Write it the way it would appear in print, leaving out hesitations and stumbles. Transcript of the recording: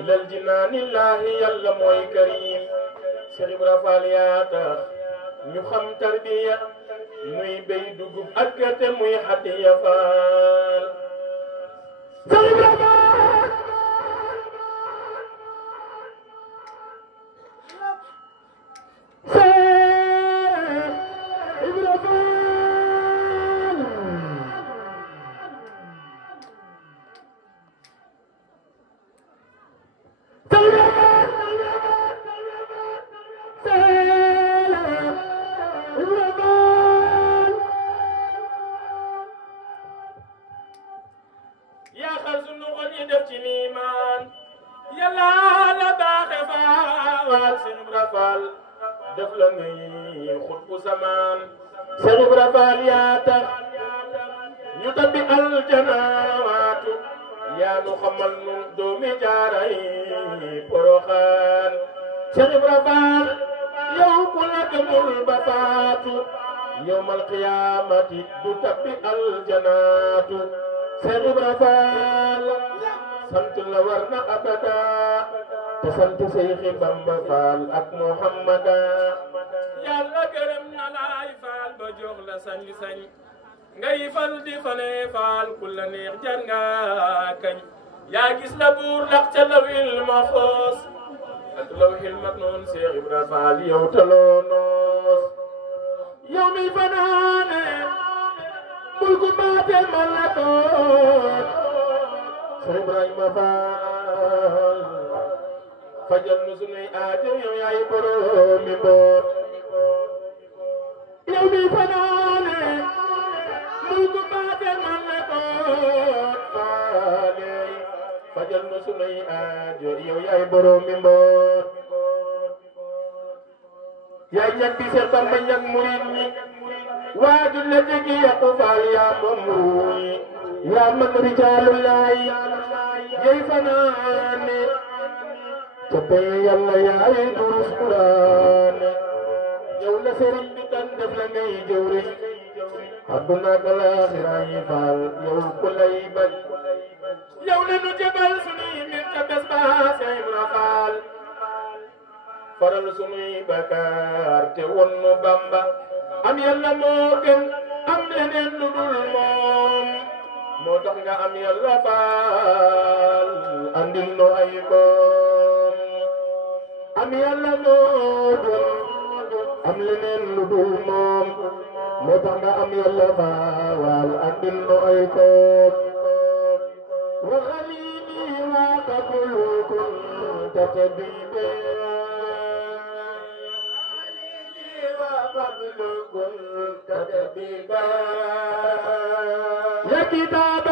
ilal jinaanillahi yàlla mooy karim Cheikh Ibra Fall yaa tax ñu xam tarbiya muy béy dugub ak gerte muy hadiya Fall Cheikh Ibra Fall yaa xar sunu xol yi def ci liimaan yàlla la baaxe faal Cheikh Ibra Fall def la ngay xutbu zamaan Cheikh Ibra Fall yaa tax ñu tabbi aljanawaatu yaa nu xamal nu doomi jaaray Poroxaan Cheikh Ibra Fall yow ku la gëmul ba faatu yawmal qiyaamati du tabbi aljanaatu Cheikh Ibra Fall sant la war na abada te sant Seyxi Bamba Fall ak Muhammada yàlla gërëm na laay Fall ba jox la sañ-sañ ngay fal di fale Fall ku la neex jar nga kañ yaa gis la buur ndax ca lawil mahfuus ak lawhil maknuun Cheikh Ibra Fall yow taloo noos yow mi fanaane mulku baate malakoot Cheikh Ibrahima Fall fajal nu sunuy aajo yow yaay boroomi boot yow mi fanaane mulku baate malakoot faale fajal nu sunuy aajo yow yaay boroomi boot yaay ñag bi Seex Bamba ñag murid ñi waaju la jegi yaqu Fall yaa moom ruuy yaa man rijaalullaay yey fanaane toppe yàlla yaay durus Quraan yow la sëriñ bi tan def la ngay jëwriñ àdduna ak alaaxira yi Fall yow ku lay bañ yow la nu jëbal sunuy mbir ca bés ba Cheikh Ibra Fall faral sunuy bakaar te won nu Bamba am yàlla moo gën am leneen lu dul moom moo tax nga am yàlla Fall andil no ay boom am yàlla moo gën am leneen lu dul moom moo tax nga am yàlla Fall andil no ay boom wa xalili wa qablu kunta tabibe ya kitab